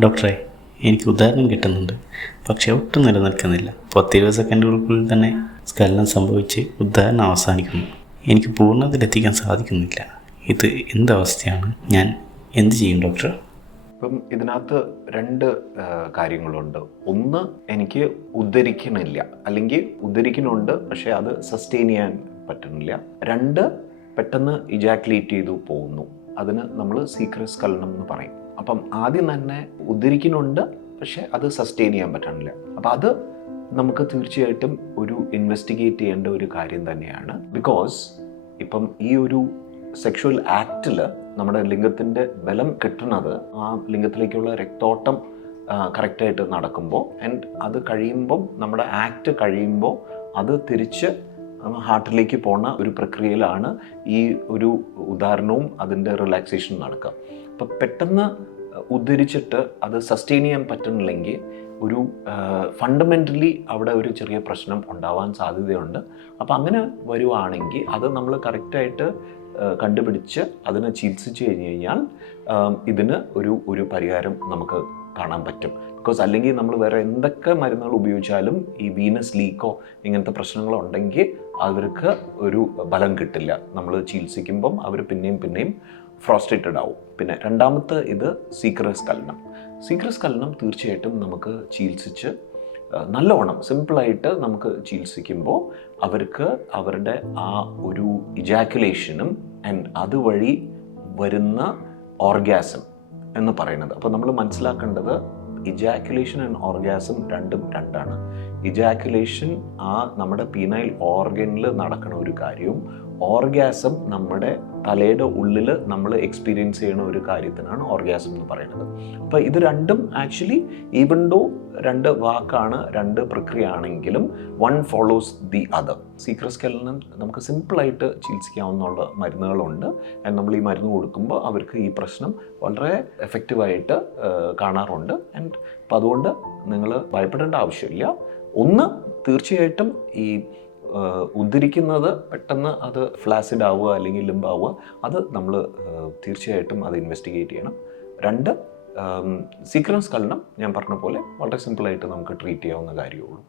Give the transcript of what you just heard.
ഡോക്ടറെ, എനിക്ക് ഉദാഹരണം കിട്ടുന്നുണ്ട്, പക്ഷേ ഒട്ടും നിലനിൽക്കുന്നില്ല. 10-20 സെക്കൻഡുകൾക്കുള്ളിൽ തന്നെ സ്ഖലനം സംഭവിച്ച് ഉദാഹരണം അവസാനിക്കുന്നു. എനിക്ക് പൂർണ്ണതയിലെത്തിക്കാൻ സാധിക്കുന്നില്ല. ഇത് എന്തവസ്ഥയാണ്? ഞാൻ എന്ത് ചെയ്യും ഡോക്ടർ? ഇപ്പം ഇതിനകത്ത് രണ്ട് കാര്യങ്ങളുണ്ട്. ഒന്ന്, എനിക്ക് ഉദ്ധരിക്കണില്ല, അല്ലെങ്കിൽ ഉദ്ധരിക്കുന്നുണ്ട് പക്ഷേ അത് സസ്റ്റെയിൻ ചെയ്യാൻ പറ്റുന്നില്ല. രണ്ട്, പെട്ടെന്ന് ഇജാക്കുലേറ്റ് ചെയ്തു പോകുന്നു. അതിന് നമ്മൾ സീക്രട്ട് സ്ഖലനം എന്ന് പറയും. അപ്പം ആദ്യം തന്നെ ഉദ്ധരിക്കുന്നുണ്ട് പക്ഷേ അത് സസ്റ്റെയിൻ ചെയ്യാൻ പറ്റണില്ല. അപ്പം അത് നമുക്ക് തീർച്ചയായിട്ടും ഒരു ഇൻവെസ്റ്റിഗേറ്റ് ചെയ്യേണ്ട ഒരു കാര്യം തന്നെയാണ്. ബിക്കോസ് ഇപ്പം ഈ ഒരു സെക്ഷുവൽ ആക്റ്റിൽ നമ്മുടെ ലിംഗത്തിൻ്റെ ബലം കിട്ടുന്നത് ആ ലിംഗത്തിലേക്കുള്ള രക്തോട്ടം കറക്റ്റായിട്ട് നടക്കുമ്പോൾ, ആൻഡ് അത് കഴിയുമ്പം നമ്മുടെ ആക്ട് കഴിയുമ്പോൾ അത് തിരിച്ച് ഹാർട്ടിലേക്ക് പോകുന്ന ഒരു പ്രക്രിയയിലാണ് ഈ ഒരു ഉദാഹരണവും അതിൻ്റെ റിലാക്സേഷൻ നടക്കുക. അപ്പം പെട്ടെന്ന് ഉദ്ധരിച്ചിട്ട് അത് സസ്റ്റെയിൻ ചെയ്യാൻ പറ്റുന്നില്ലെങ്കിൽ ഒരു ഫണ്ടമെൻ്റലി അവിടെ ഒരു ചെറിയ പ്രശ്നം ഉണ്ടാവാൻ സാധ്യതയുണ്ട്. അപ്പം അങ്ങനെ വരുവാണെങ്കിൽ അത് നമ്മൾ കറക്റ്റായിട്ട് കണ്ടുപിടിച്ച് അതിനെ ചികിത്സിച്ച് കഴിഞ്ഞ് കഴിഞ്ഞാൽ ഇതിന് ഒരു പരിഹാരം നമുക്ക് കാണാൻ പറ്റും. ബിക്കോസ് അല്ലെങ്കിൽ നമ്മൾ വേറെ എന്തൊക്കെ മരുന്നുകൾ ഉപയോഗിച്ചാലും ഈ വീനസ് ലീക്കോ ഇങ്ങനത്തെ പ്രശ്നങ്ങളോ ഉണ്ടെങ്കിൽ അവർക്ക് ഒരു ബലം കിട്ടില്ല. നമ്മൾ ചികിത്സിക്കുമ്പം അവർ പിന്നെയും ഫ്രോസ്ട്രേറ്റഡ് ആവും. പിന്നെ രണ്ടാമത്തെ ഇത് സീക്രട്ട് സ്ഖലനം. സീക്രട്ട് സ്ഖലനം തീർച്ചയായിട്ടും നമുക്ക് ചികിത്സിച്ച് നല്ലവണ്ണം സിമ്പിളായിട്ട് നമുക്ക് ചികിത്സിക്കുമ്പോൾ അവർക്ക് അവരുടെ ആ ഒരു ഇജാക്കുലേഷനും ആൻഡ് അതുവഴി വരുന്ന ഓർഗാസം എന്ന് പറയുന്നത്. അപ്പോൾ നമ്മൾ മനസ്സിലാക്കേണ്ടത് ഇജാക്കുലേഷൻ ആൻഡ് ഓർഗാസം രണ്ടും രണ്ടാണ്. ഇജാക്കുലേഷൻ ആ നമ്മുടെ പീനൈൽ ഓർഗനിൽ നടക്കുന്ന ഒരു കാര്യവും ഓർഗാസം നമ്മുടെ തലയുടെ ഉള്ളിൽ നമ്മൾ എക്സ്പീരിയൻസ് ചെയ്യുന്ന ഒരു കാര്യത്തിനാണ് ഓർഗാസം എന്ന് പറയുന്നത്. അപ്പോൾ ഇത് രണ്ടും ആക്ച്വലി ഈവൻ ദോ രണ്ട് വാക്കാണ്, രണ്ട് പ്രക്രിയ ആണെങ്കിലും one follows the other. Secret സ്ഖലനം നമുക്ക് സിമ്പിളായിട്ട് ചികിത്സിക്കാവുന്ന മരുന്നുകളുണ്ട്. ആൻഡ് നമ്മൾ ഈ മരുന്ന് കൊടുക്കുമ്പോൾ അവർക്ക് ഈ പ്രശ്നം വളരെ എഫക്റ്റീവായിട്ട് കാണാറുണ്ട്. ആൻഡ് അപ്പോൾ അതുകൊണ്ട് നിങ്ങൾ ഭയപ്പെടേണ്ട ആവശ്യമില്ല. ഒന്ന്, തീർച്ചയായിട്ടും ഈ ഉദ്ധരിക്കുന്നത് പെട്ടെന്ന് അത് ഫ്ലാസിഡ് ആവുക അല്ലെങ്കിൽ ലിംബാവുക, അത് നമ്മൾ തീർച്ചയായിട്ടും അത് ഇൻവെസ്റ്റിഗേറ്റ് ചെയ്യണം. രണ്ട്, സീക്രട്ട് സ്ഖലനം ഞാൻ പറഞ്ഞ പോലെ വളരെ സിമ്പിളായിട്ട് നമുക്ക് ട്രീറ്റ് ചെയ്യാവുന്ന കാര്യമുള്ളൂ.